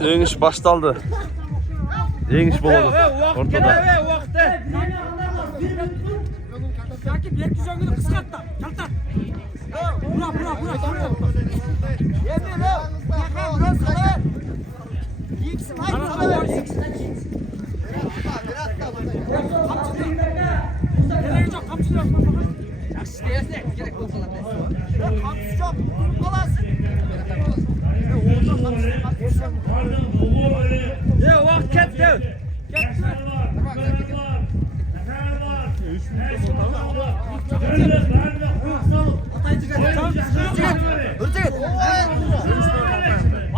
Yeniş baştaldı. Yeniş boladı. Ortada. Rakip 700'ünü kısalttı. Çaltat. Bura. Yemin o. Yakın sana. İkisi hayır sana ver. Nereye çok kapçı yok. Yakşı değilse gerek yok falan. Kapçı çok. Alasın. Ya vakt gitti.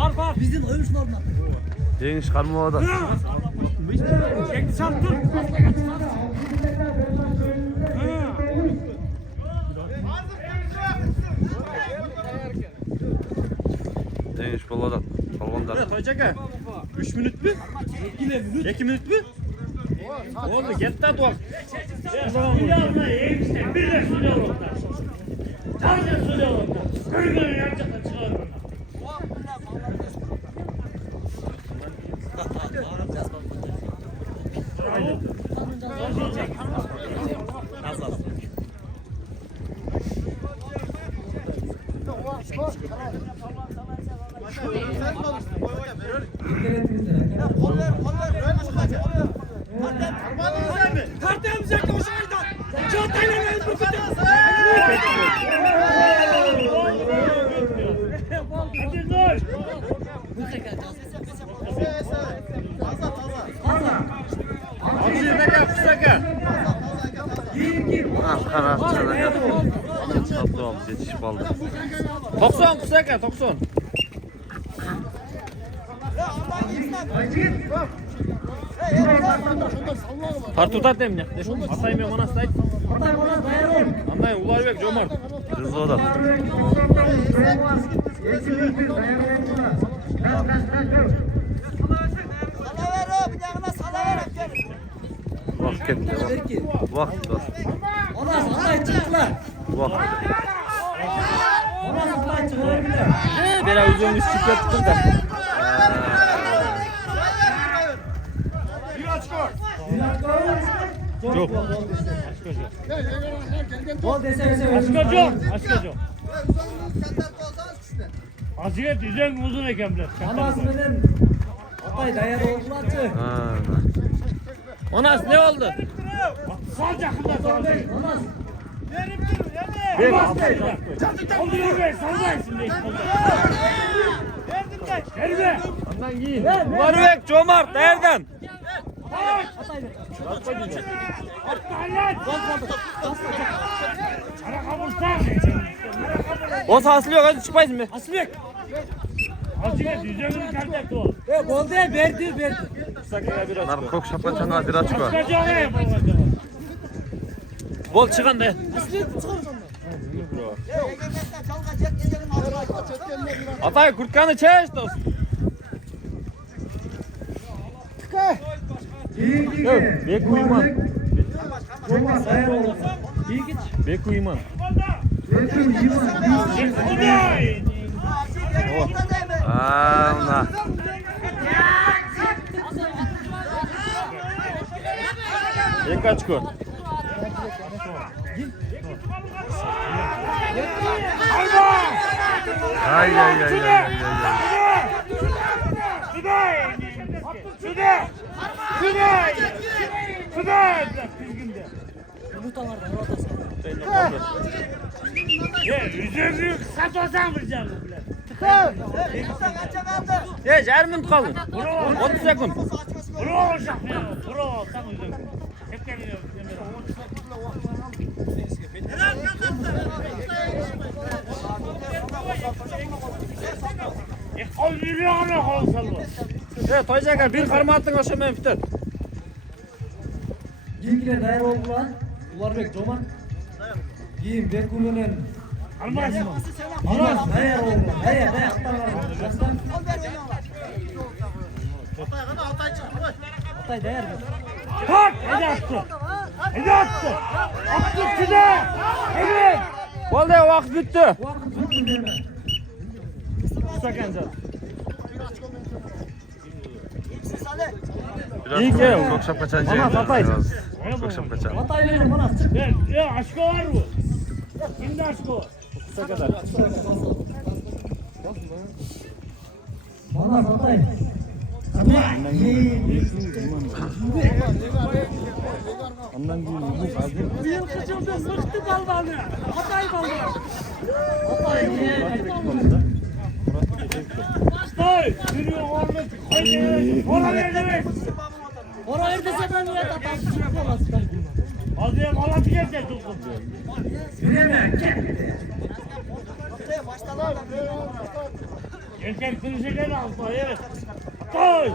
Var. Bizim ölmüş normal. Yeniş karmavada. Çekti sattın. Yeniş boladan. Kalvanlar. Evet hocam. 3 minut mu? 2 minut mu? Oldu gitti at vakt. Silahına yemişler. Bir de silah oldular. Sadece silah oldular. Kırgın yapacaklar çıkarlar. Kartlarımıza koşardan. Çantayla ben bu kadar. Hadi dur. Kanatçıda gel. Tamam yetişip aldı. 90 kısaka 90. Tartutar demine. Atayım ya manas dayı. Anlayın ular bek cömert. Rızvada. Vakt gitti. Vakt var. Vakt. Bera üzerimiz çıkıyor tutun da. Yok. Aşkacı. Aziyet düzen uzun ekemler. Anasının Atay dayar oldular. Onas ne oldu? Sağ yakında sağ. Anas. Oldu be sağ şimdi. Gel be. Ondan giyin. Ular bek cömert nereden? O aslı yok hadi çıkmayız mı? Aslık. Aziyet düzenini kaldet o. Oldu ya verdi. Narkok şapaçana bir açık var. Aşkacı ne yapacak? Bol çıkan da. Atay kurtkanı çeş dost. Yok, bek uyuman. Bek uyuman. Ana. Bek kaç ko? Ay. Yüzüğü kısa tozan vuracağım. Geç her minut kaldı. 30 sekund. Pro olacak ya. Pro tam yüzüğü. Hep geliyor. Kol yürüyor ana kol salvo. Evet Hoca bir karma attın aşağı ben fitar. Giyimkiler dayar oldular. Ular bek Coman. Giyim Bekulun'un. Almaz. Almaz dayar oldular. Dayar atlar var. Atay dayar mı? Kalk! Hadi attı. Hadi attı. Attı size. Evet. Vallahi vakit bitti. Vakit tuttu deme. Kısa kencan. Biraz çok şapka çancı. Çok şapka çancı. Ya aşkı var mı? Kimde aşkı var? Kısa kadar. Ondan değil. Bir yıl kaçırdı, sıktı baldanı. Hatay baldanı. Hatay! Sürüyor orada. Oraya demek. Oraya dese ben niye tatam? Az ya Malatya geldi tuttum. Erkek kırışıken aldı. Evet. Hatay!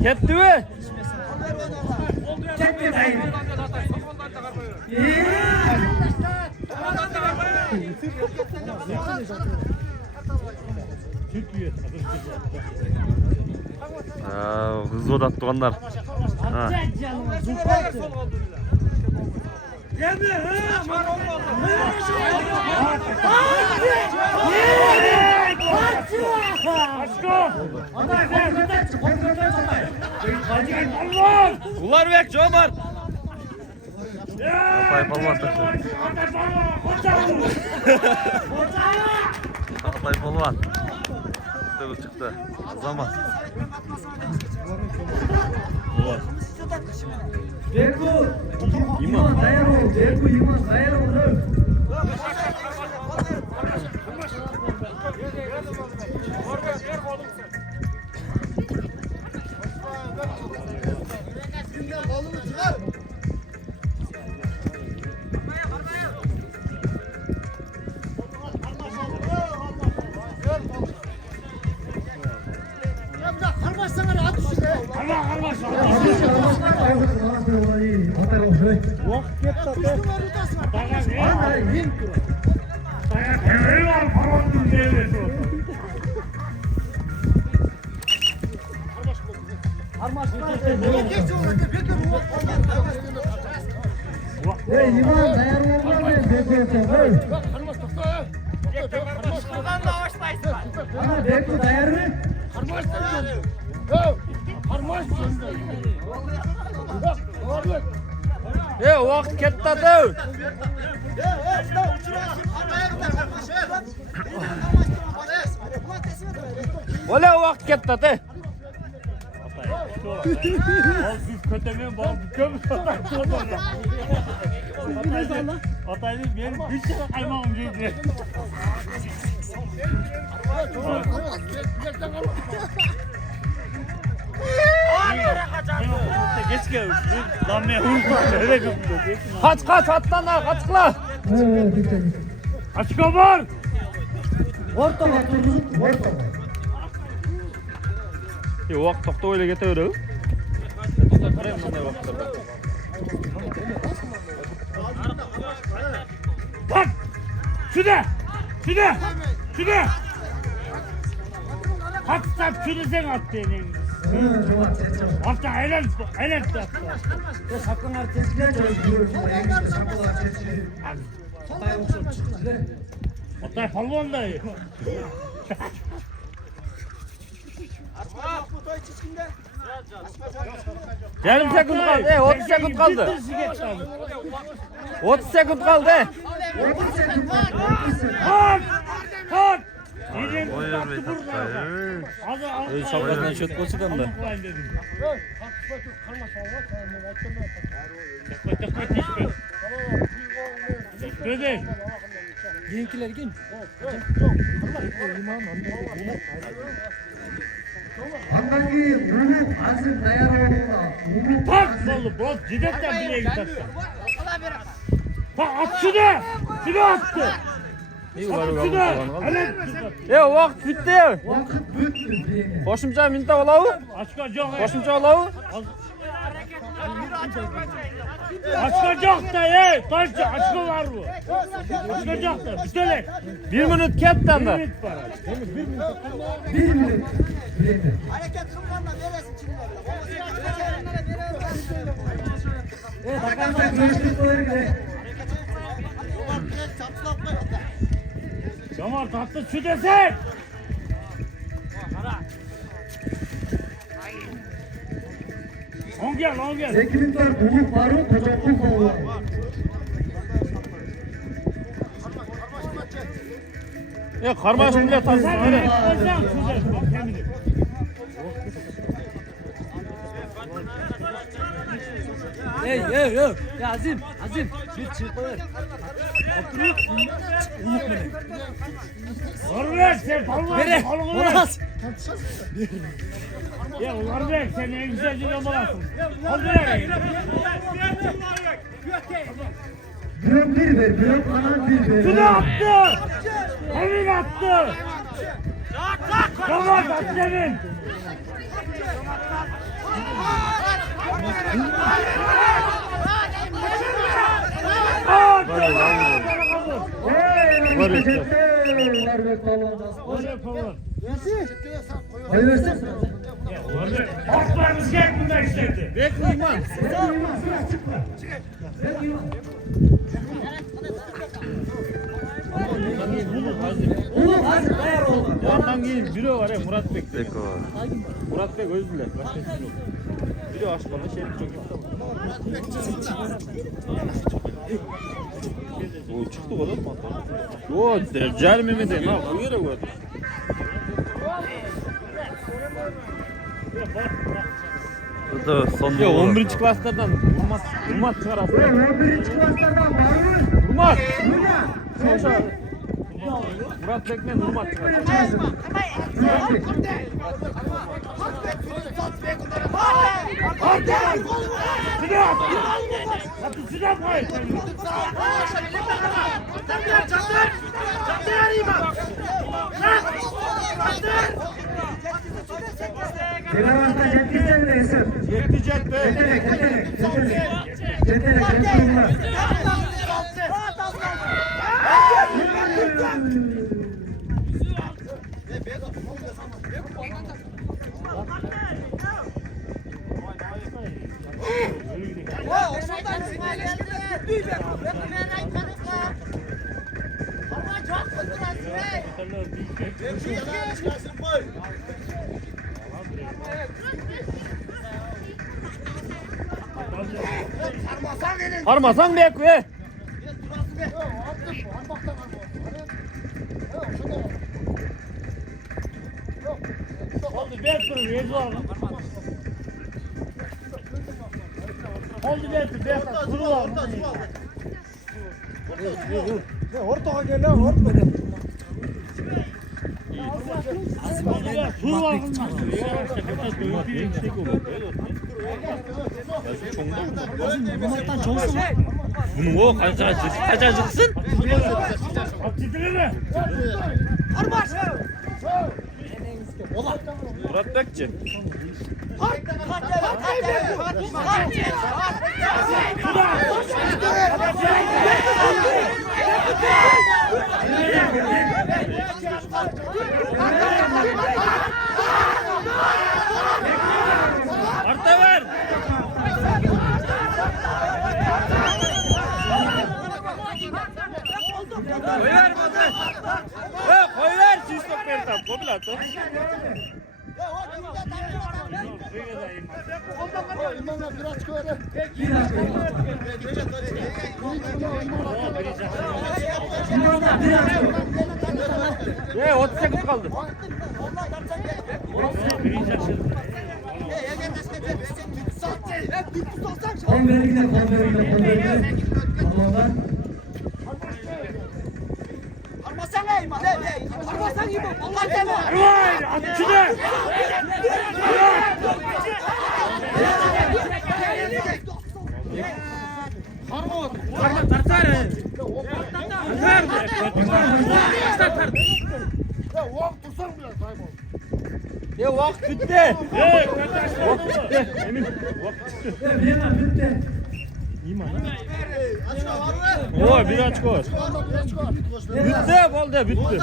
Gitti mi? Hızlı odat doğanlar. Ha. Geldi ha! Aşko! Ular bek Ömer. Hatay palvan taşı. Hatay palvan. Tabii çıktı. Zaman. İman. Vaqt ketdi. Ola vaqt ketdi. Siz kötümeyin bana kömür Hatay'da benim bir şey kaymağım gibi. Geç gel. Lan ne hırma. Kaç attan da kaçla. Aşko var. Vaqt to'xta o'yla ketaveradi. Bak. Şurada. Hatta şunu sen at beni. Hatta helal de. Hatay palvan da iyi. Yarım sekund kaldı. 30 sekund kaldı. 30 sekund kaldı. Kalk. Buyur be Hatay. Öz şapkasından çöt koçudan da. Dedi. Yinkiler gin. Bak vallahi bak cidetten bile gitti. Bak at şunu attı. Vaqt bitdi. Qo'shimcha minta olavi? Qo'shimcha olavi? Açacak da taşçı açma var mı? Açacak da bitele. 1 minut ketdi da. Hareket kılmanla veresin çimlerle. Ama tatlı su desek. On gel. Ekibimler Bulut Faruk Kocaklı Fağlar. Ya karmaşık bile tansın. Sen Öyle. hocam su desek. Kendini. Hey. Ya Azim. Bir çırpı. Oturuyor. Unut beni. Onu ver sen. Onu ver. Onu ver. Olmaz. Ya onları ver. Sen en güzel cüce olasın. Onu ver. Blok 1 ver, blok kanal 1 ver. Şunu attı. Emin attı. Tamam Aslanım. Hey, teşekkürler ve Fağlar'dan. Hayır versin. Haklarımız kendinde işlerdi. Bekle iman. Yandan gelin biri var ya Murat Bek. Beko var. Murat Bek özür dilerim. Başka bir şey yok. Biri aşk bana şey çok yaptı. O çıktı kadar mı? Yo, deccal mi diyeyim ha? Bu yere koydu. Bu da son Ya numara. 11. klaslardan Durmaz çıkar aslında. Hey, 11. klaslardan Faruk. Durmaz. Murat Bekmen Durmaz çıkar. Şunu attı. Attı şuna koy. Bilemezsen yetkisel de isim. Yetecek be. Yetenek. Harmasan bek be. Oldu bir sürü rezu var. Oldu bir sürü var. Bunun o kaçacıksın. Titreme. Murat Bekçi. Arta ver. Koy ver bazen. Koy ver. Siz top ver tam. Kopil atın. Ya 30 sekund kaldı. Vay atçıda. Ya vakt bitti. Vakt bitti. Emin. Vakt bitti. Oo bir açık var. Bitti bolda bitti.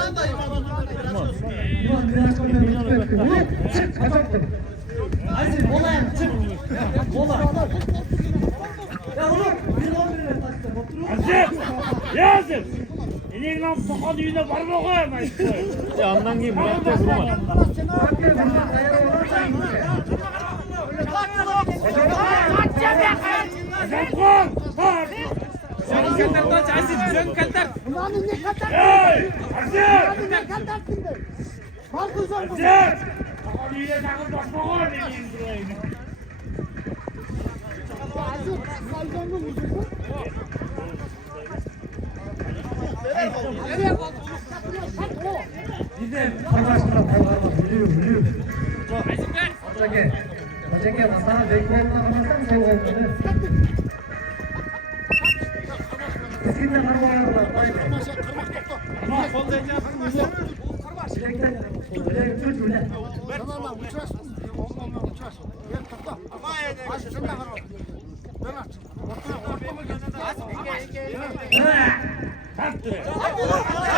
Yazım. İnegden fakat düğüne var mı koyamayız? Yandan gibi bıraktı vurma. Dörtte birden ayar olursan işte. Hey! Hazır! Hazır! Fakat düğüne takıl basma koyamayız. Arkadaşlar kollarına vuruyor. Hocake masana bekleyen tanımazsan sol olmadı. Eskiden karmalarlar. Bilekten tut öyle.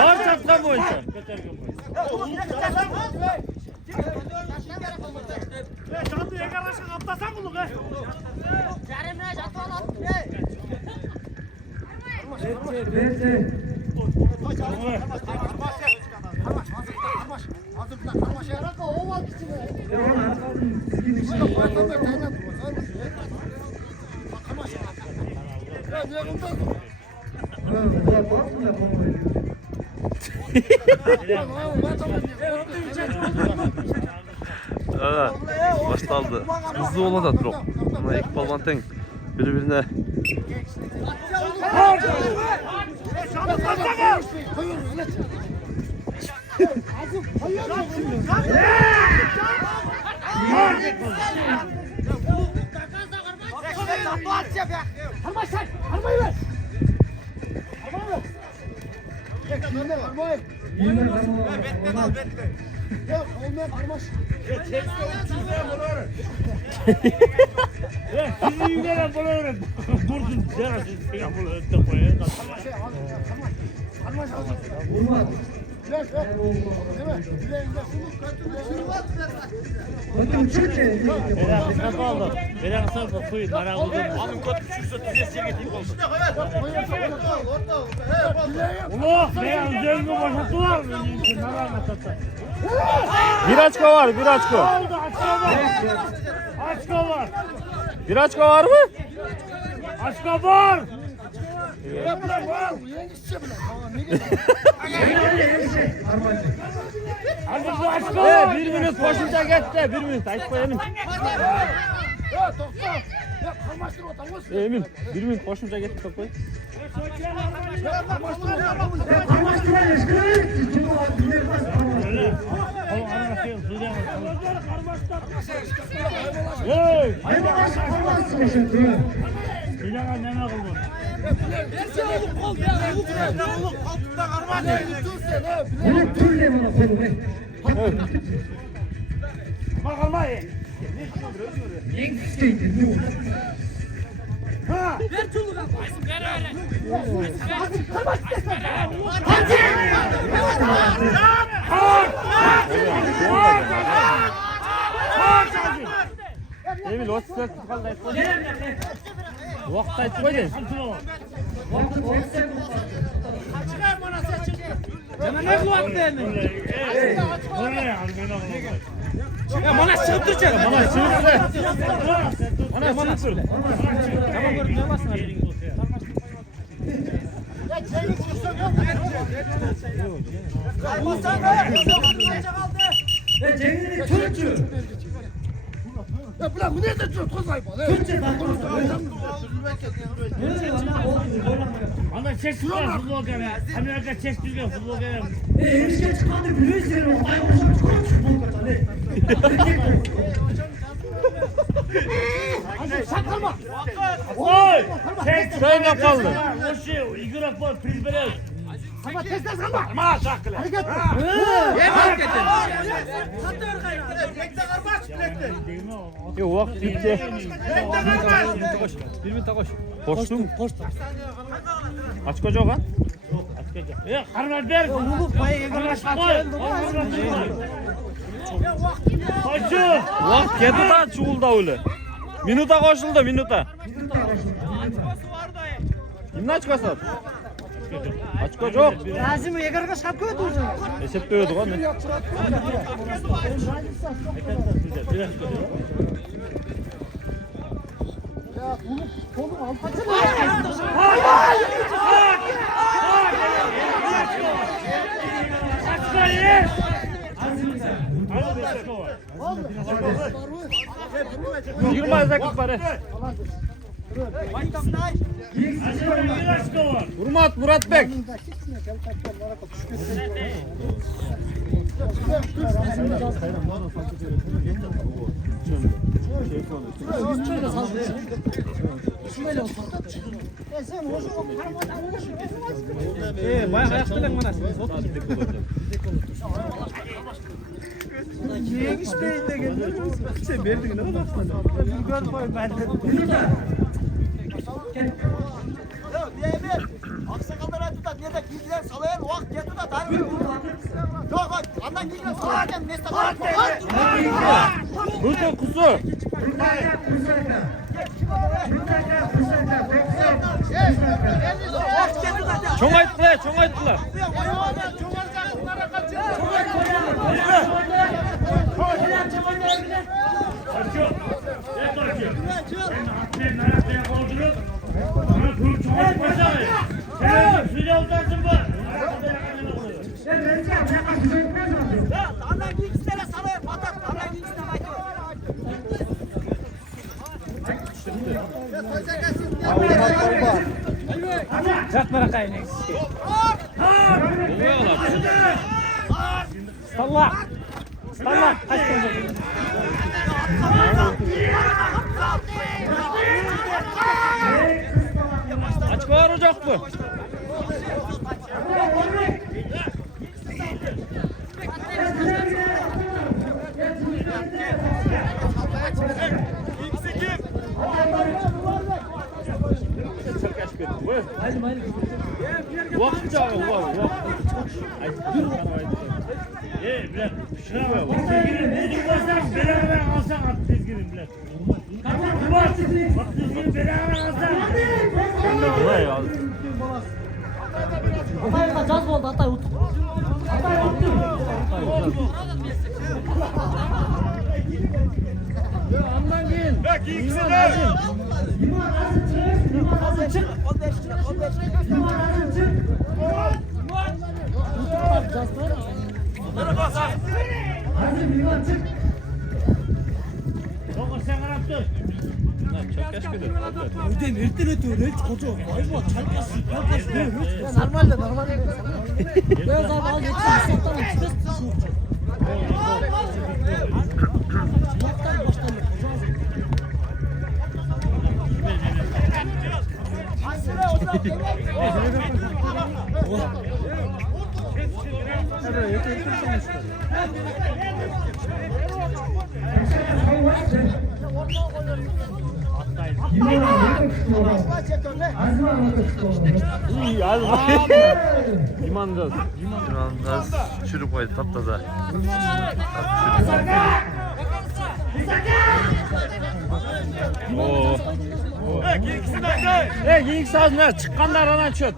Var çaptan boyunca. Evet. Evet, başlandı. Hızlı ola da trop. Ama iki palvan teng. Birbirine. Sizi yüzden bulurum. Vurdun. Yarasın. Sen bulurum. Koyun. Beren kısmet oldu. Beren kısmet oldu. Kuyu. Merak oldu. Alın kot düşürse tüzesi yer getirip olsun. Ulan beyaz zengin boşalttılar mı? Merak ettim. Bir açko var, bir açko. Oldu. Açka var. Açka var. Bir açko var mı? Açka var. Hadi bu açka var. Bir minut koşunca gitti. Bir minut. Açko Emin. Emin. Bir minut koşunca gitti topu. Hey! Bir dakika ne kıldın? Bakalım. Emin o sık kaldı aytma. Vaqt aytib qo'yding. Ne kılıvattı endi? Mana chiqib turchi. Mana chiqdi. Mana chiqdi. Tamam ko'rib nemasin? Cengiz'in Türkçü. Ya bırak bu nerede çok kozay bu? Türkçe bak. Ana çeşitler futbol gibi. Amerika çeşitler futbol gibi. Erişken çıkandı biliyorsun sen o. Ay hoşum çıkıyor futbol katalı. Sakalma. Oy! Çek! Şöyle kaldı. Oşu, igrak var, priz bere. Ama tezden salma. Ma şaklı. Hareket. Yo vaqt bitti. Bir minut koş. Koştum. Açko yo'q ha? Qarmaz ber. Qo'shu. Vaqt ketdi da chug'ul davuli. Minuta qo'shildi, minuta. Kimdan chiqasan? Açko çok. Lazım yegarga şapka ötürsün. Eseptiyorduk onu. Yılmaz rakip var. Murat Murat Bek. Bayağı ayakta lan bana. Yengiş beyinde geliyor. Sen verdin ne baksana. Gör koy ben de. Aksakallar ayı tutar. Nerede giydiler salayan o ak diye tutar. Tanrı. Yok bak. Andan giydiler salayan. Nesta var. Burada kusu. Çok ayıttılar, çok ayıttılar. Andan giydiler salayan. Patat. Andan giydiler ayı. Çakmara kaynayın. Salla. Salla. Kaç tane? Açko var ocak mı? Vakit çağı var. Şuna bak. Tezgirin basan beraber alsan at tezgirin bile. Bak tezgirin beraber alsan. Ne ya? Hatay caz oldu Hatay ut. Hatay uttu. Andan giyin. Bak ikisi de. Limon azı çık. Limon azı çık. Limon azı çık. Caz var. Azı limon çık. Dokuz sen kanat dur. Çok yaş gidiyor. Ödem erten ötüyor. Koca. Vay vay. Çalkasın. Normalde normalde. Beyaz abi al geçsin. Sattan çıkıyorsun. İyi hadi. Limanacağız. Şu an az çürük koydu taptaza. Oo. Geyik sazına çıkanlar ana çöt.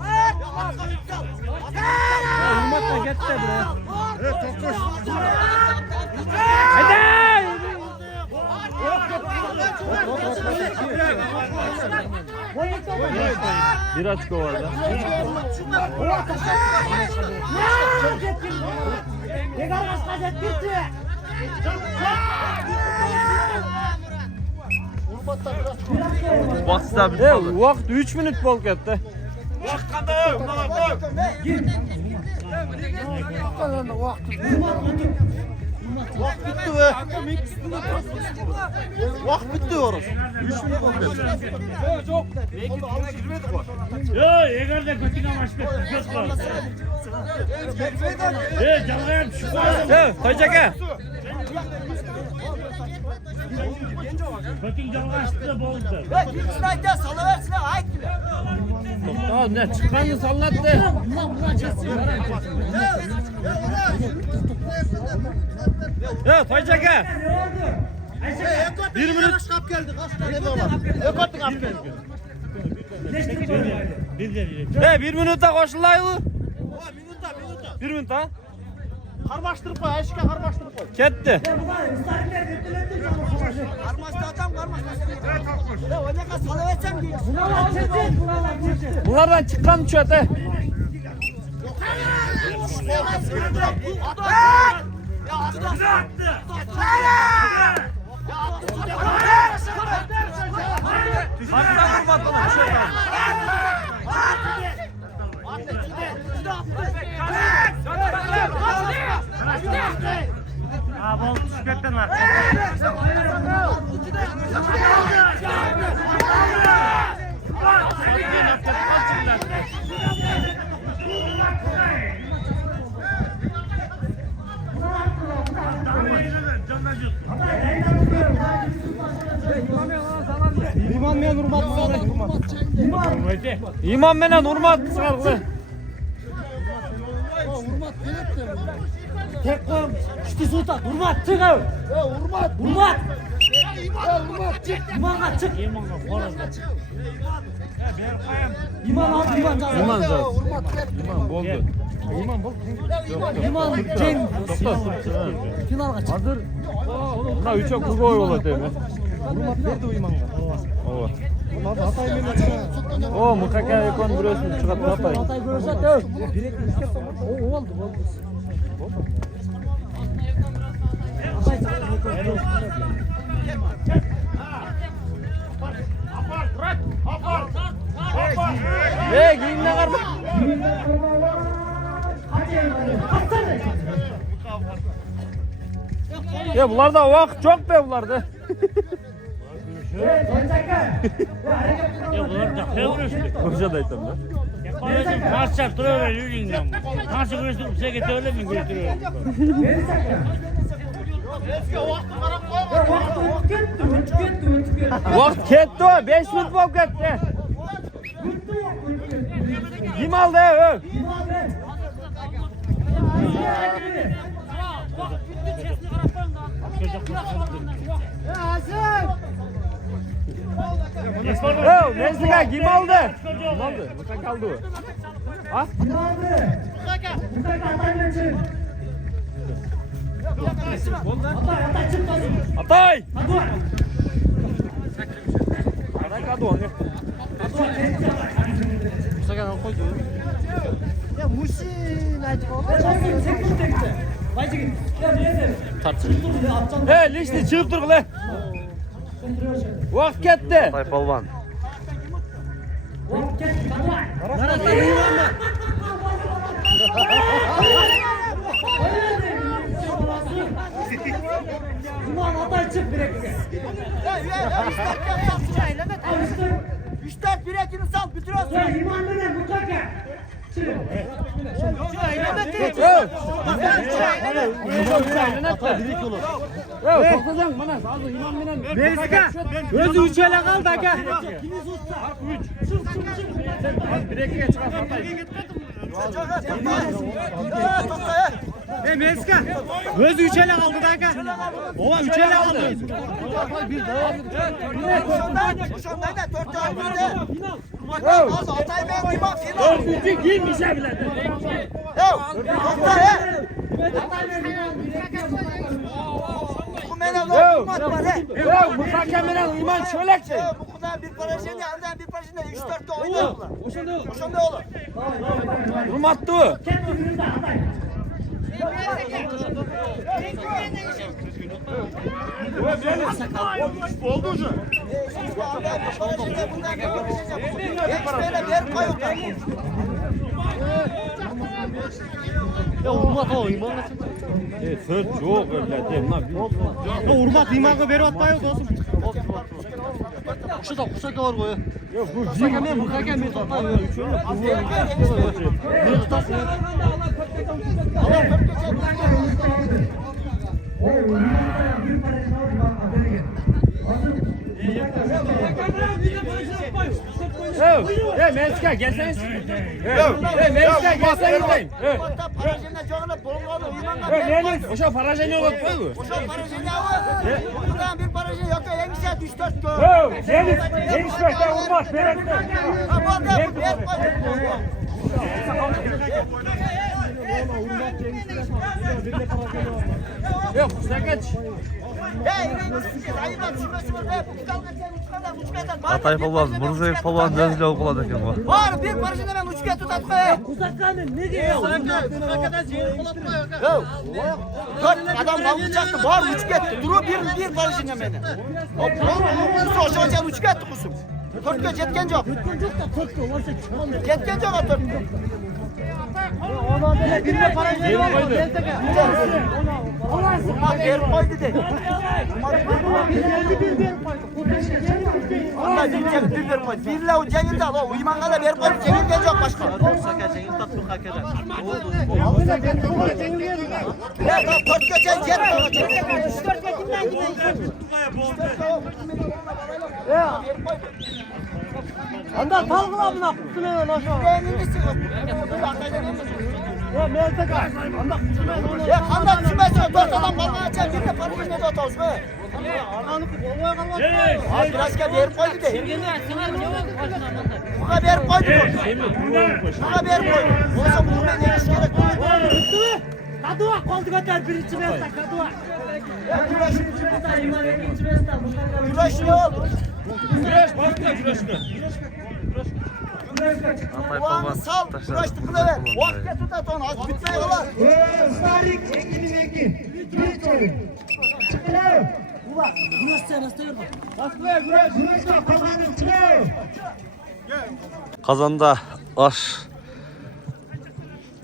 Hürmetle geç de buraya. Hadi. Bir açık vardı. Vakti daha bir oldu. Vakt 3 minut bol gitti. Vakt bitti orası. Yo yegarda kötü amaçlı. Göz var. Canlayam şu var. Koyacak. Kötü canlaştı da boldu. Ya giydiler ayı salıversin ayı gibi. Tamam ne çıkanı sallattı. Ya koyacak. Bir minut. Kap geldi. Kaç tane de var? Ekotun kap geldi. Leştik böyle. Bir de bir. Bir minuta koşulaylı. Minuta. Bir minut ha. Karmaştırıp koy. Eşike karmaştırıp koy. Ketti. Karmaştıracağım karmaştıracağım. Ya o ne kadar salıvereceğim ki. Bunlardan çıkan çöte. Bol şüphetten var. İmam menen urmat sargı. Tek koyun. İşte sultan. Urmat çık abi. Urmat. Urmat. Çık. İman'a çık. İman al. İman al. İman zor. İman boldu. İman Cenk. Final kaç? Hazır. Na 3'e kurgu oynadı değil mi? O mutlaka ekon burası çıkarttı yapayım. Hatay görürse de. O oldu. Giyin ne karma? Ya bunlar da vak çok be bunlarda. Ya bunlar da kıvırıştı. Hoca da ettim de. Yapıyorsun taş çarptırıyor yürüyün. Taşı kırıştı bize getiriyor mi götürüyor. Vakt ketti o 5 minut vakt ketti. Kim aldı ya? Nesliga kim aldı? Kim aldı? Mutlaka aldı o. Ha? Atay! Atay kaldı onu. Mutlaka al koydu. Ya Musin hadi. Lişli çıkıp dur le. Vakt ketti. Tay palvan. İman Hatay çık direkt. Üç dört birekini sal bitiriyorsun. Ya İman ne mutlaka. Özü 3 ele kaldı aga. Meska. Özü 3 ele kaldı aga. Baba 3 ele kaldı. Şundan da 4 tane birde. Az Altay Bey bir bak final. Özü girmiş bile. Ya Altay. Bu mene vurmat var he. Ya muhakemeden iman çölekçi. Ya bu kadar bir parasını aldan bir parasını 3-4 de oynuyorlar. Boşandı olur. Rumattı o. Oldu hocam. Bundan bir pay yok. Ya urmat o iman nasıl? Söz çok öyle değil lan. Ya urmat imanı beri atmayı dostum. Kuşa da var koyu. Ya bu cimne muhakeme atmayı. Ne tutasın? Meska gelsene. Meska gelsene. Hatta parasını çoğunu bolunu Uyman'da O'sha parajani yo'qotmaymi? O'sha parajeniyavi. Bundan bir parajen yo'q, yangicha 3-4 kun. Yengishmakdan urmas, beradi. Ha, bo'ldi, berib qo'y. Yo'q, sakach. Atay polvon, Murzayev polvon dözlü qiladi ekan bu. Bor, bir parajeni men 3 ga tutatib qo'y. Uzaklarni nega? Dört adam kalkacaktı, var uç gitti. Duru bir parajeni meni. O'sha uch gitti qusum. 4 ga jetgan jo'q. Jetgan jo'q 4 ga. Birde parajeni qo'ydi. Umar berib qo'ydi de. Allah bir berib qo'ydi. Birla u jangilda, o Uyman'a da berib qo'ydi, jangilgan jo'q boshqa. Ya, 4 ga jetdi. 4 ga kimdan Anda talgılamına kutulayın aşağı. Ya kandan düşmezse 4 adam kalmayacak. Bir de parayı ne de otağız be. Az biraz gel verip koydu de. Buna verip koydu. Buna verip koydu. Olsa bunu ben neymiş gerek. Kadıva koldu götür birinci mesle kadıva. Güreş ne oldu? Güreş, başka güreşler. Atay Ulanı polvon sal, güreş tıkıla ver. Vakti tutat onu, az bitmeyi olar. Starik Engin Engin. Bir soru. Çıkıyor. Güneş senesi değil mi? Aslında güreşte kazanır çıkıyor. Qazanda aş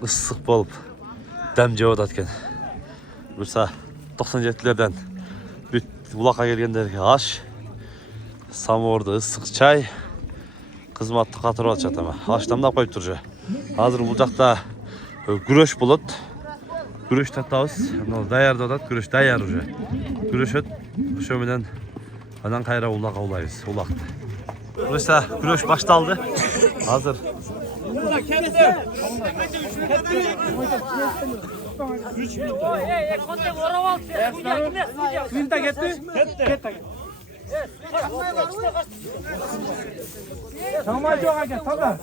ıssiq bo'lib dam javob atgan. Bursa 97'lerden büt bulaqqa kelgenlerge aş, samorda ıssiq çay xizmatni qatırıp atacak ama. Aştam da koyup duracak. Hazır bu жақта güreş bulut. Güreş tatavız. Dayar dodat, güreş dayar уже. Güreş öt. Şu bilen adan kayra ulaqa ulayız. Ulaqdı. Bursa güreş baştaldı. Hazır. Tamam çok aga tamam.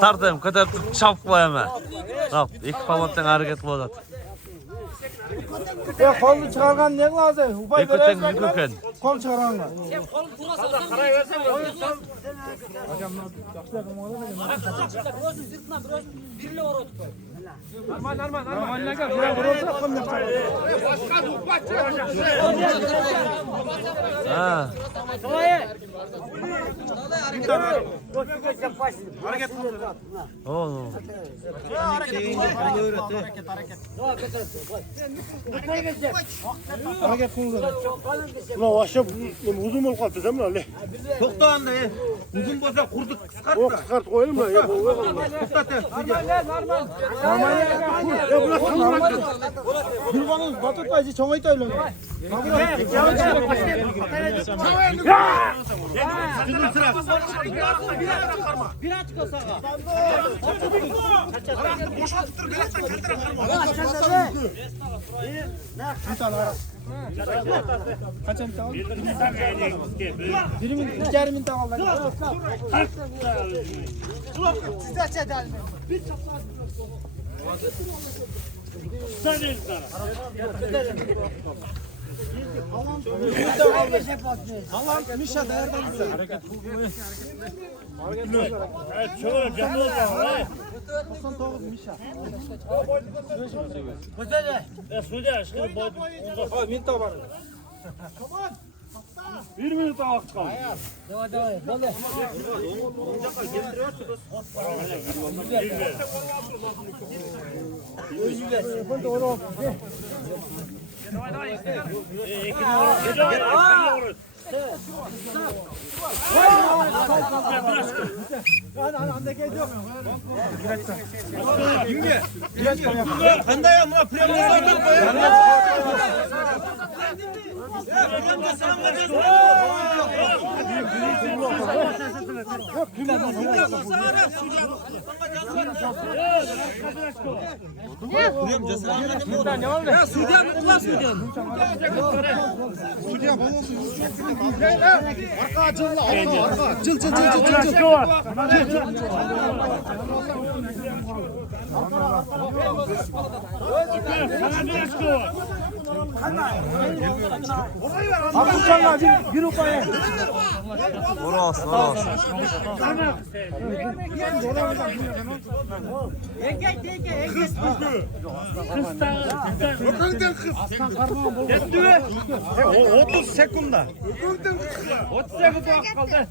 Tartayım, kadar çabuk koyama. Bak, iki palanttan hareket kıladat. Ya kolunu çıkargan ne lazım? Ubay Ekoten yüküken. Kol çıkaran var. Ha. Oo. Hareket kılınır. Ulan aşağı uzun ol kalktı değil mi lan? Toktağında uzun boza kurduk kıskart O kıskart koyalım mı? Ya bu Kurbanın batırtmayıcı çoğayı da öyle. Kaçın tamam? Birimin ikerimin tavallar. Siz aç edelim. Halam Mişa değerden bize. Hareket Evet, şöyle canlı var. 99 Mişa. Ya Suudi aşkına boy. Abi min tabar. 1 minut vakit kaldı. Qanday ammo premyerlardan Orası, orası. Yetti mi? 30 sekunda. 30 sekund vaqt qoldi.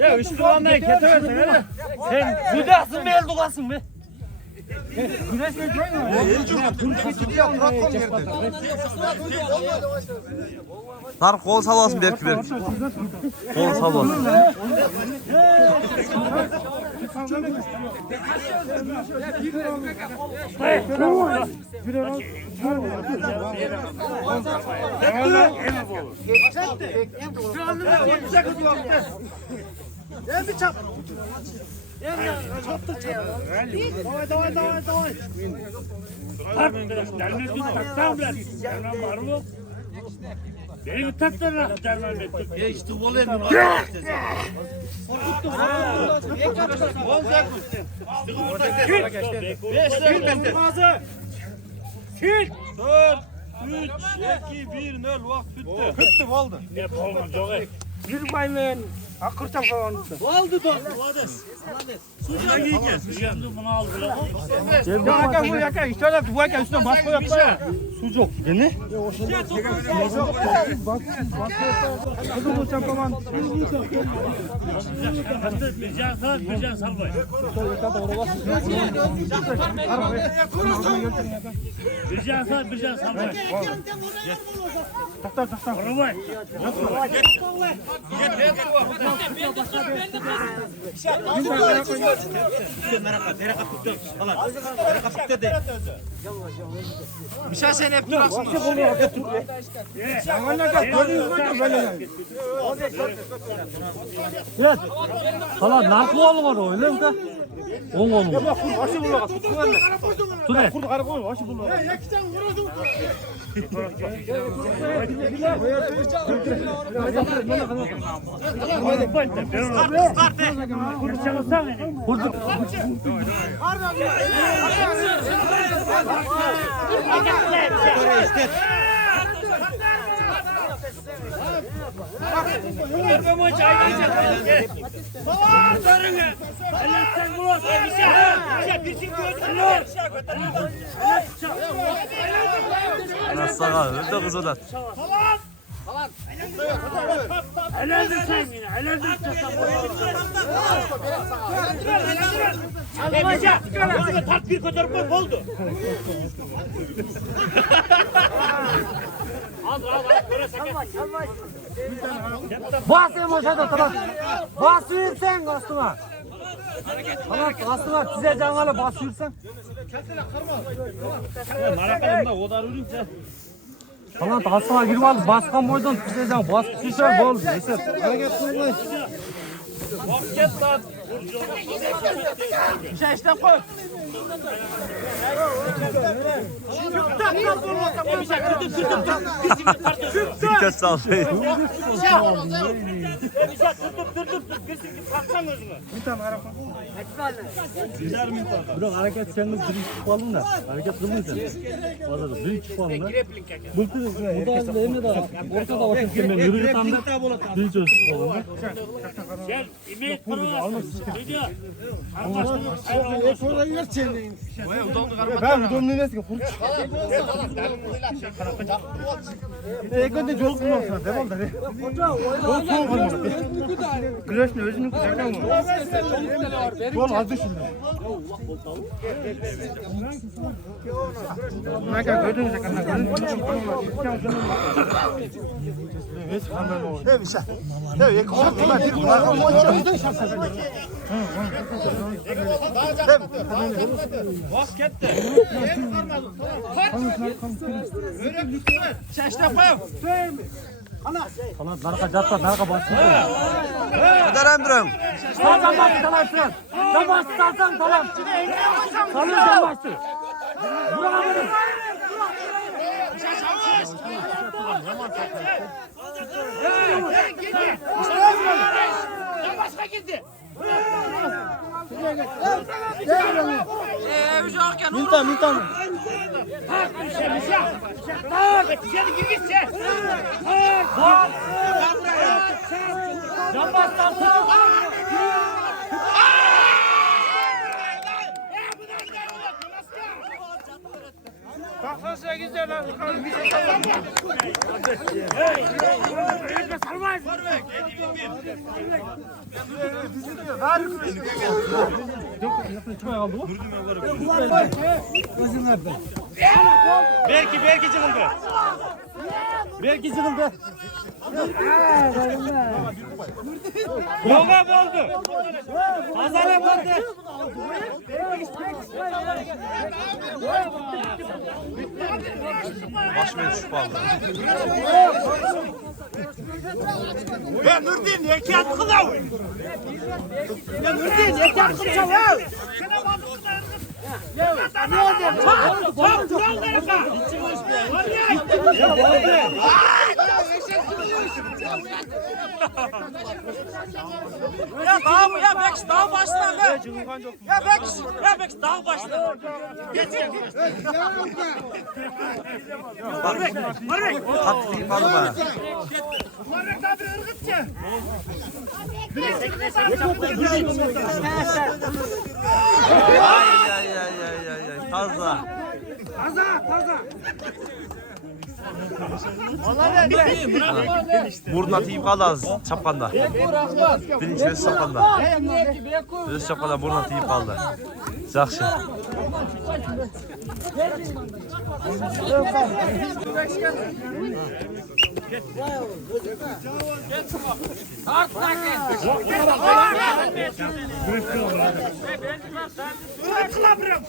Ya üstü olmay ketaversin hele. Sen judasın mı el dugasın mı? Nar kol sallasın belki. Kol sallasın. Beni taktırlar derman ettim. İşte olayım. Git. 4, 3, 2, 1, 0 vaqt bitti. Bitti oldu. Ne olmaz jo'g'a. Yurmayman. Aqirtam qolgan. Oldu da. Sudan yiyeceğiz. Şimdi bunu aldılar. Aka bu aka işte bu aka üstüne bas koyup da. Su yok. Ne? Bir can salvay. Bir can salvay. Orvay. Misha sen hep duraksın. Hala narko olur öyle mi? On olur. Dur ne? Nasıl öldü kız odan. Elendir sen yine. Elendir Almaca. Bunu takbir koyup oldu. Al. Basayım aşağıda tamam. Basıyorsan astıma. Tamam astıma size canlı basıyorsan. Marakalımda odar urunca. Tamam astıma girip al baskan boydan size can basıyorsan bol. Hareket kılmayın. Vaqt ket lan. Misha ishlab qo'y. Dikkat sallayın. Bırak hareket sen birinci çıkalım da. Hareket kılmayın. Fazla birinci çıkalım da. Burada da emre de ortada otururken ben yürüyüp tam da birinci çıkalım da. Gel, İmit Pırvas. Gidiyor. Ben bu domlu nesin? Ekönde soğuk olsa devam da ne? Soğuk olmadı. Güneşin özünü kutacak mı? Yol az düşündüm. Ne kadar gördüğünüz kadar gördüğünüz narka jatta narka bastı. Kudaran durum. Salsan bastı talarsın. Sen bastı salsan tamam. Salsan bastı. Burak abi. Başka gitti. Minta. Seni gir gitse. Yapmaz salsan. Belki çıkıldı. Belki çıkıldı. Yoga oldu. Pazara oldu. Başımın şu bağlı. Ya Nurdin yeter kılav. Ya Nurdin yeter kılacağım ya. Sana bazı kılarım. Ne oldu? Çal kuralları kal. Ya Bex daha başla be. Ya Bex daha başla. Geç. Marek. Tatlı bağlı bana. Marek abi ırgıtça. Ay. Fazla. Burun atayım kaldı az çapkanda. Birinci çapkanda. Birinci çapkanda burun atayım kaldı. Yaxşı.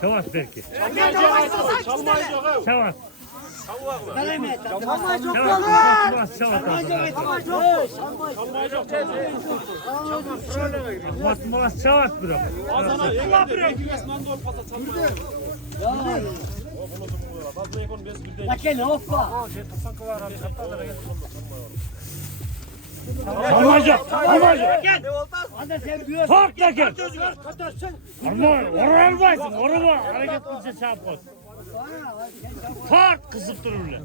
Savaş belki. Savaş. Savaş bırak. Gel. Kalk da gel. Oraya oraya hareket kılsa çarp ol. Kalk kızıp dururlar.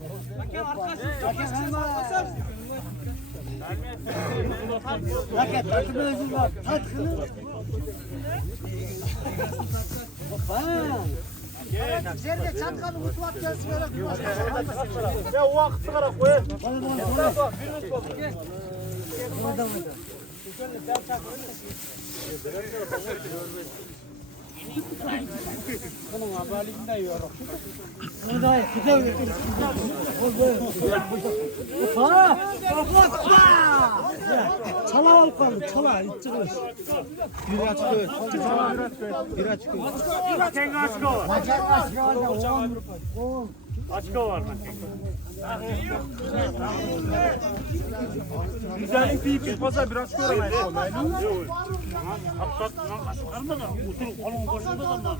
Zerre çatkanı mutfak gelsin. Ya o vakit sigara koy. Çala al kalın, çala. İç çıkış. Açık var. Güzelin tiyip pazar biraz göremeyiz. Oturup kolun koşunda zaman.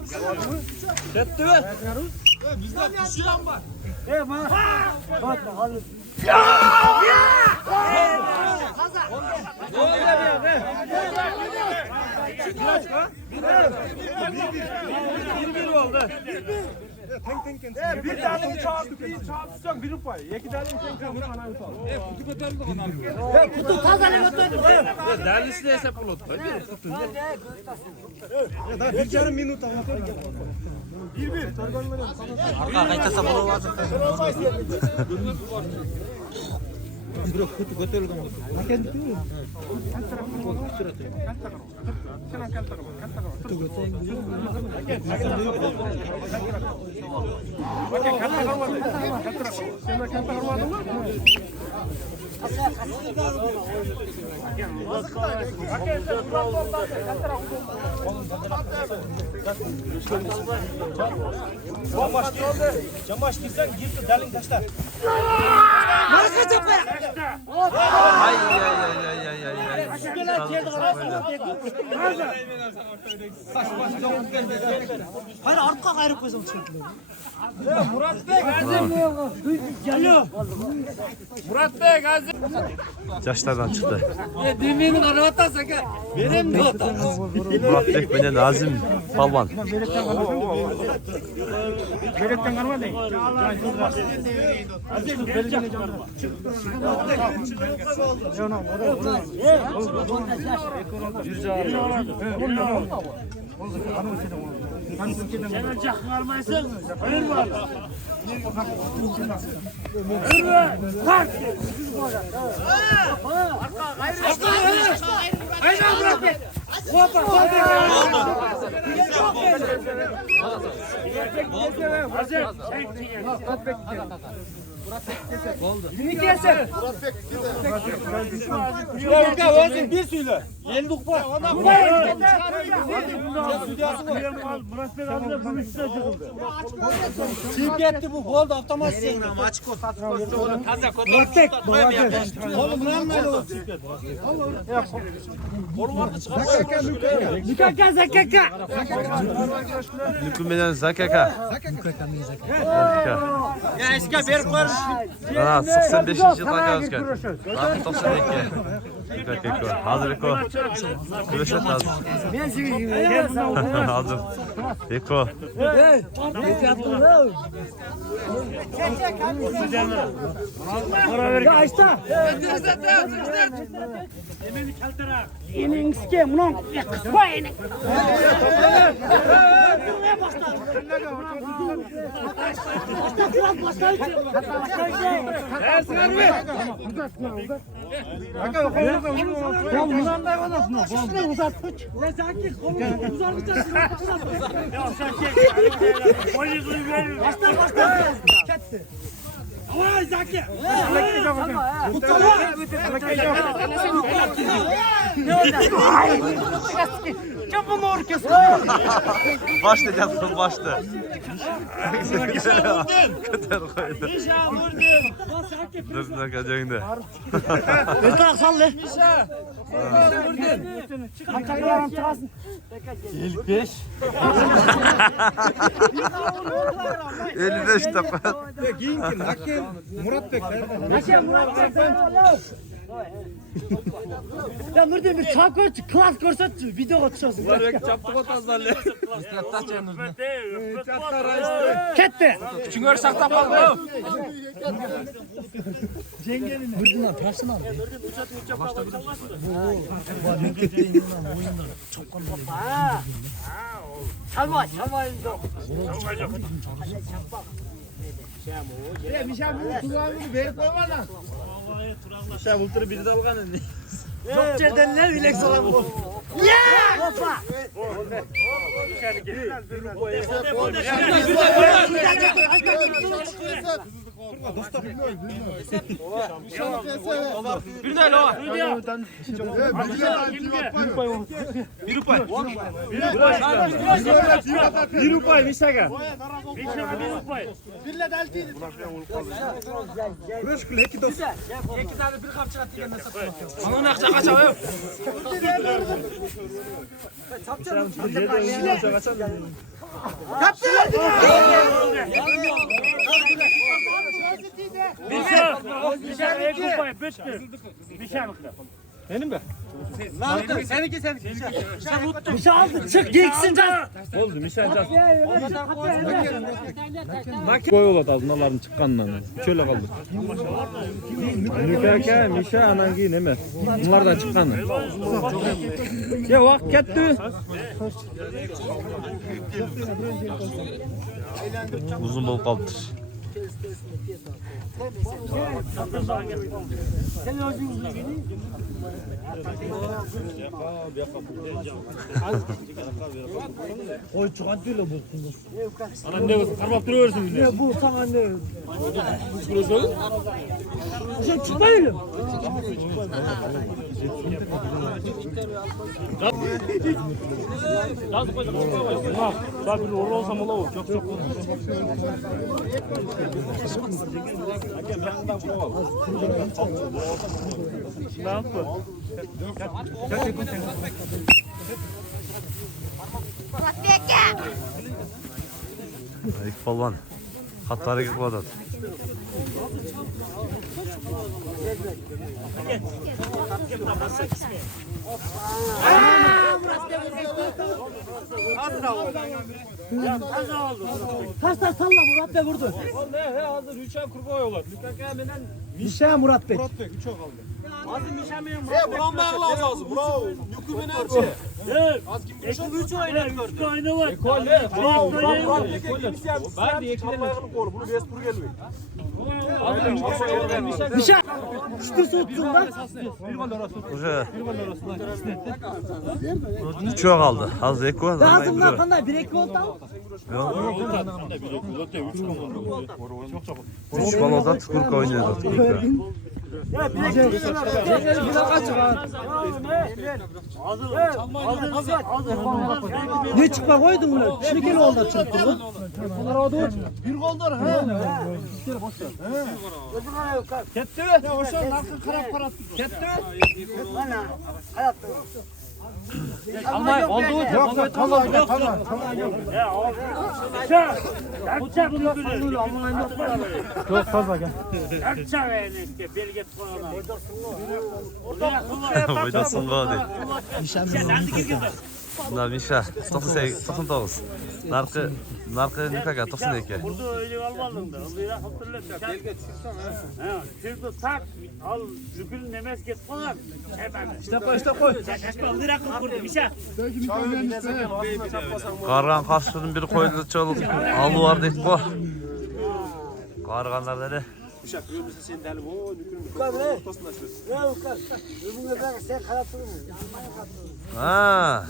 Gitti mi? Bizde kuşuyan var. Bak, hadi. Bir oldu. Bir tane çarpışacak bir pay. İki tane çarpışacak bir pay. Kutu götürdü onlar. Kutu kazanı götürdü. Derlisi de hesap oldu. Bir yarım minut ama. Bir. Arka kayıta sabah lazım. Camaş girsen girdi dalin taşlar. Ay ay ay ay ay ay. Hayır arka gayrı koyacağım çünkü. Murat Bey gazi. Yaşlardan çıktı. Demeyin arabadan sakın. Benim de otan. Murat Bekmen'e Nazım Palvan. Berekten karma değil. Bir söyle. Yendik bak. Kim gitti bu gol da avtomat sen. Açık ol. Oğlum buranın ne oldu? Nükümeden Zakaka. Ya eski bir koymuş. Ana 85. yıldan kalmışken. Lan 92. Dikkat Eko. Hazır Eko. Güreşet lazım. Hazır. Eko. İningiske bunun kısma ining. Vay Zaki. Başlayacaksın başta. Kötü koydu. Dur ne kaçacaksın da. Yeter sallı. 55 defa. Giyinkin. Hakem Murat Bek. Ya burada bir çak koy, klas korsat, video atacağız. Çaptık otazlarla. Kette. Çünkü sakta kaldı. Çalma. Sen bulturu biri de algan. Çok çedenler bilek salam bu. Ya! Hoppa. Bir de lo. Bir rupay Misaka. Onun akça kaçıyor. Benim mi? Seninki. Bir şey aldı. Çık gitsin can. Oldu Mişan can. Koy ola da bunların çıkanlarını. Şöyle kaldı. Nükaka Mişa anangi neme. Bunlardan çıkanlar. Ya vak gitti. Uzun bol kaldır. Oy çıkan değil bu. Ana ne olsun karmak duruyorsun. Ne bu sana ne? Sen çıkmayın. Bak bir orada olsam olur. Çok çok. Ne yaptı? İlk balvan. Hatta hareket bu adam. Taşlar salla Murat Bey vurdu. He hazır 3 ay kurban yolar. Mişa Murat Bey. Buram bağlı lazım. Bravo. Yükü enerji. Evet. Az kim koşar? 3 aylar gördü. 2 ayna var. Ekol. Bravo. Ben de eklerim. Bunu Vestur gelmiyor. Mişa. İşte soğuttum da. Çok aldı. Az ek var. Lazım lan kanka bir ek oldu. Üç balodan çukur oynuyoruz. Ne çıkma koydun bunu? Şimdi gel oldu çıktı. Bunlar o da bir goldur ha. Ketti. Ya o şan narkı karap karap. Ketti. Bana hayatta. Almay oldu. Yok tamam. Çok fazla gel. Oynasın bu hadi. Bunlar Mişa. 99. Narkı nikaga 92. Burada öyle almadın da. Onlara hatırlatacak. Belge çıksana. Ha, şurada tak. Al zükürün nemes git falan. Hemen. İşte koy. Şaşma onlara kıl kurdu bir şey. Kargan karşının bir koydu çoluk. Alı var deyip bu. Karganlar dedi. Sen karatırım. Ha.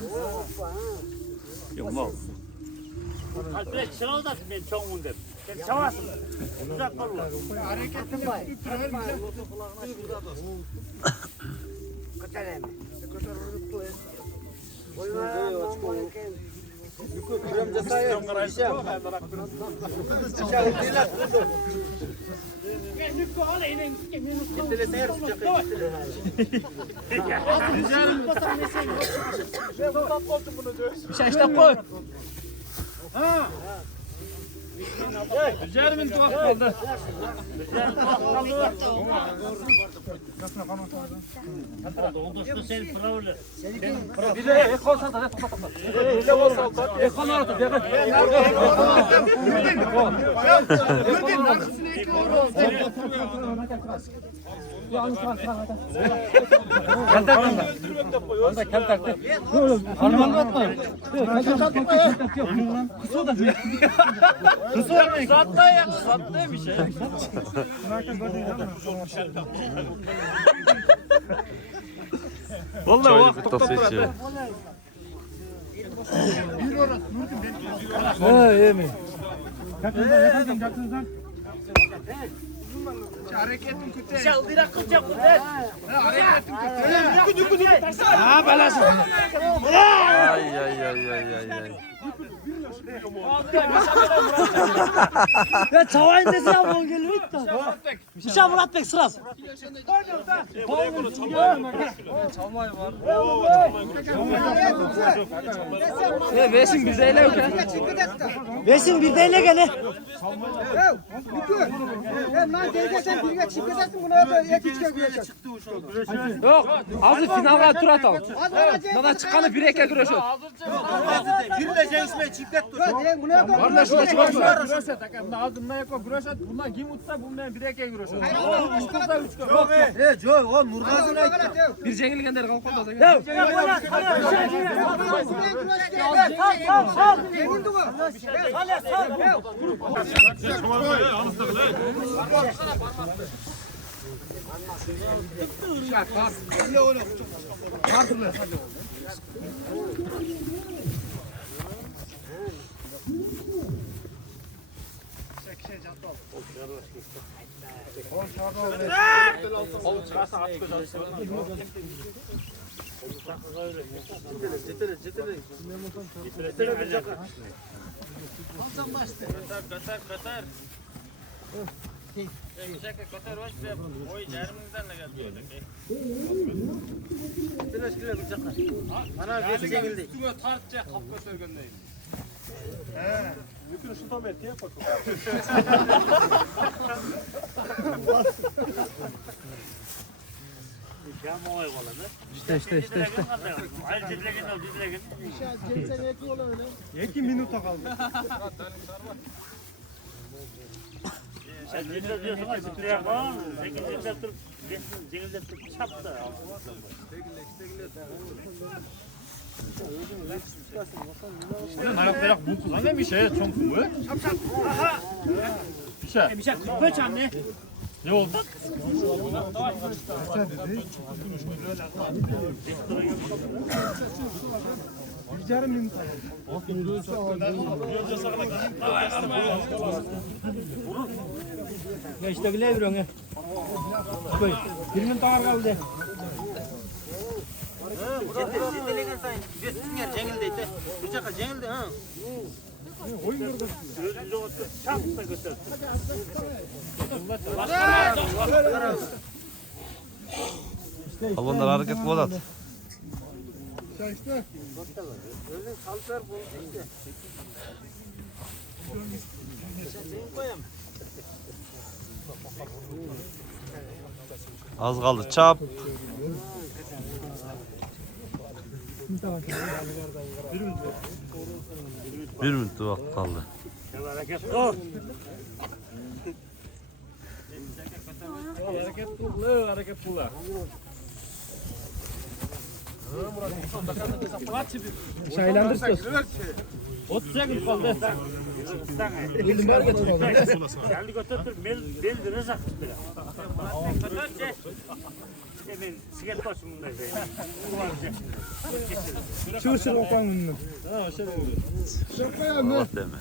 Kalbine çırağı da ben çoğun dedim. Sen çavasın. Uzak kal ulan. Hareketim var. Kaçarım. İşte koy. Cerimin tuhaf kaldı. Oldu sen fıravlı. Bir de ek olsa da ek olsa da ek olsa da Harman atma. Kusu da Sattı ya. Sattı bir şey. Vallahi o Çaylı bir top seçiyor. Ha iyi mi? Çaldıra kılacak bu ben. Ha belası. Ay ay ay ay ay ay. Ya çavayın dese ya bol geliyor da. Mişa Murat Bey sırası. Besin bir deyle yok ya. Besin bir deyle gene. Lan teyze sen birine çıkacaksın buna da et içken göreceksin. Yok. Hazır finalga tur atalım. Nada çıkanı bir eke güreşiyor. Bir de gençme çiftet Aldımdan yapma güreşat. Bundan kim utsa bundan bir eke güreşat. Bir jengilgenler kalkmadı. İşte. Hayır dizlegin ol dizlegin. 2 minuta kaldı. Sen dizle diyorsun ama dizle yapma. Zenginler tutup zenginler tutup çaptı. Ayakta bu kullanıyor bir şey çok mu? Bir şey kaç anne? Ne oldu? İşte bile evren ya. Koy. Birinin tağır kaldı. Gözünüzü oturup çaptı götürsün. Hayvanlar hareket Polat. Az kaldı çap. Bir minut vakit kaldı. Hareket dur. Hareket kula. Şaylandır istiyorsun. 30 sekund kaldı. Bildim var getir oğlum. Geldi götürdüm. Bel rızak bile. Ben sigaret başımındayım. Çığır okan ünlü. Allah deme.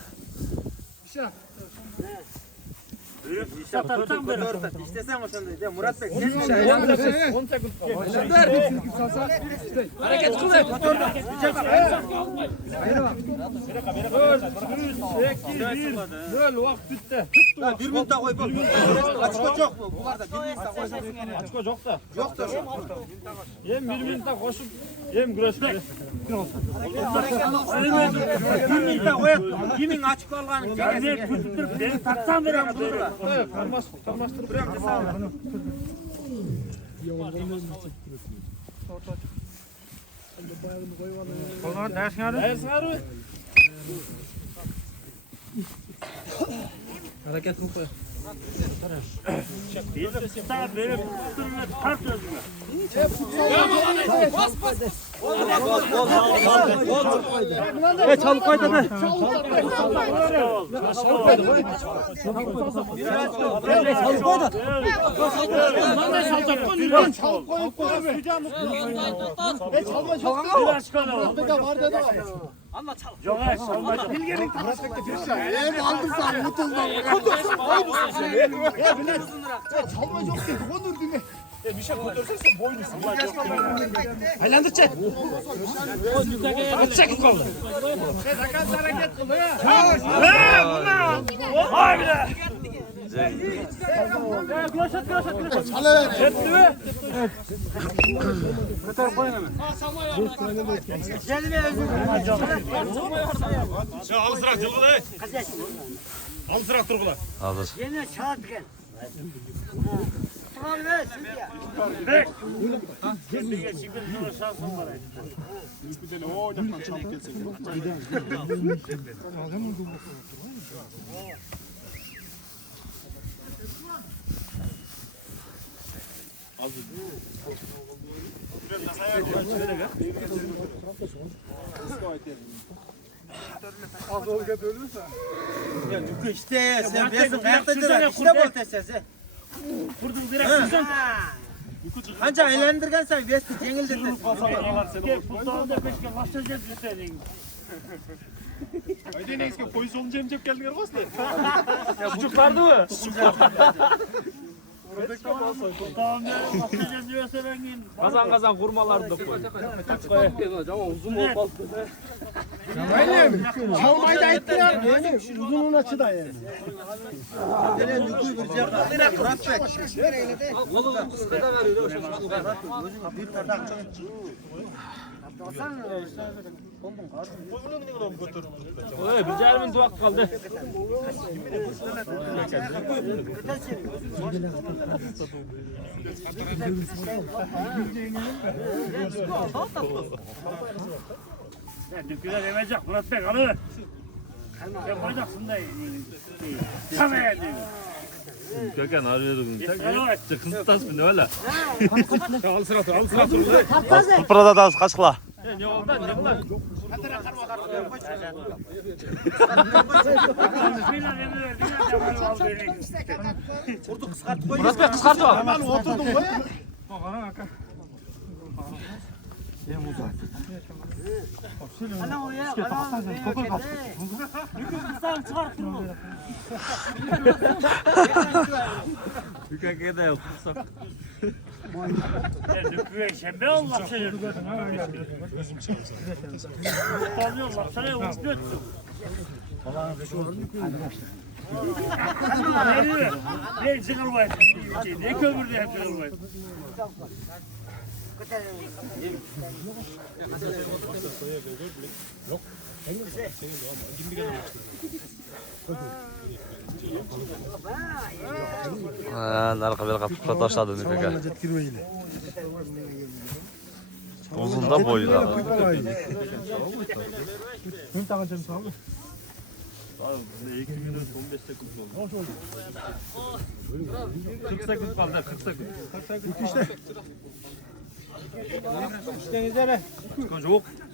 Satarsan böyle. Murat Bey. Şaylandır. 10 sekund kaldı. Hareket kılıyor. Böyle vakit bitti. Bir minut daha koy. Açık çok mu? Bu var da bir minut daha koy. Açık yok da. Yok da. Yem 1 minuta koşup yem güreşti. Bir minut daha koy. Kimin açık kalganı? Gelmeye tutup beni taksan verem. Karmaştırıp dersin abi. Hareket kılıyor. Bir tutar böyle tutturma tart özüme. Çalık koy tabi. Haylandıracak. Kaç sekund kaldı? Hazır. Yine çağırdık. Tamam ver şimdi ya. Bek. Bir geçikten sonra şansım var. İşte sen besin ayakta durar. İşte bol tesesi. Vurdun direkt kızım. Anca eğlendirgen sen besti cengildir. Gel futbolda peşke başlayacağız senin. Haydi neyse polis olunca emcep geldin yarı bastı. Çocuklardı mı? Tamam ya başlayacağız diyorsa ben gideyim. Kazan kurmalarını da koy. Uzun ol. Çalmayı da ettiler. Uzunluğun açı da yani. Bir carimin duak kaldı. Sen düküler emecek Murat Bey alı. Sen koyacaksın da. Sana yani. Gökhan arıyordum. Evet. Kızı tasmin öyle. Fırfırada dans kaçkıla. Ne oldu? Ne oldu? Murat Bey kıskartma. Hemen oturdum bu. Ana oraya. Sen çıkarttın mı? Gökhan'a da yok. Şembe Allah seni. Allah seni unuttu. Ne çıkarmayın? Ne kömürde yapıyorlar? Narka bir kapı taşladı Gökhan. Uzun da boyu da.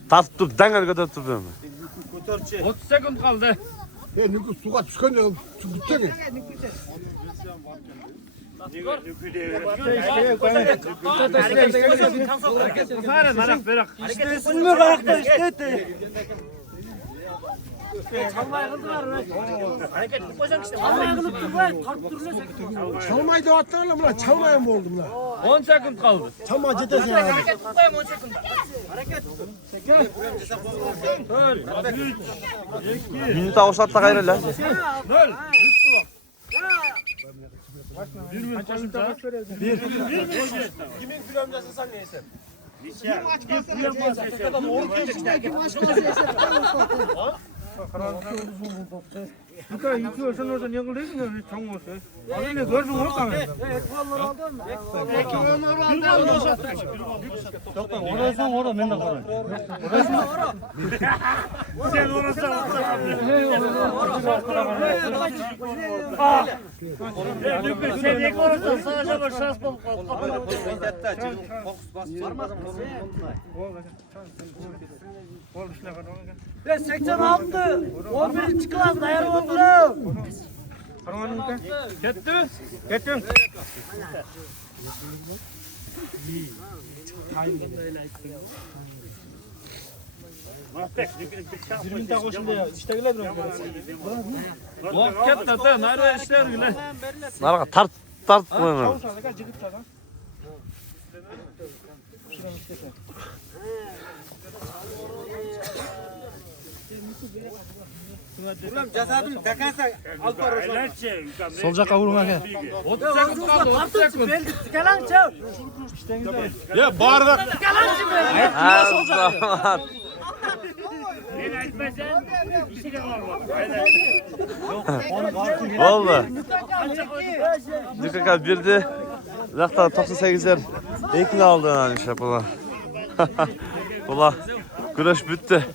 Tartıp dengel kadar tutuyorum. 30 sekund kaldı. Suga çıkınca tutsana. Merak merak. Çalmayı da atlarla mı lan? Çalmaya mı oldum lan? 10 sekund kaldı. Çalma cedesin abi. Minute avuşlatsak ayrı lan. Kimin filmcesi sen neyse? Oradan orada 맨날 걸어. Sen orası sen ne korursan sadece bir şans bul. Ben 86. 11. klas dayan oldum. Gitti. Gittin. Bir daha koşun diye. İştekiler duruyor. Vakit da nerede işler güne. Narka tart koyma. Ulan cesadım takarsa al parası. Solca kavurma gel. 30 sekund kaldı. 30 sekund. Kalan çal. Ya bağırarak. Ben etmezsen işi de var bak. Valla. Gökhan birdi. Zaten 98'ler ilkini aldı yani işte buna. Ula güreş bitti.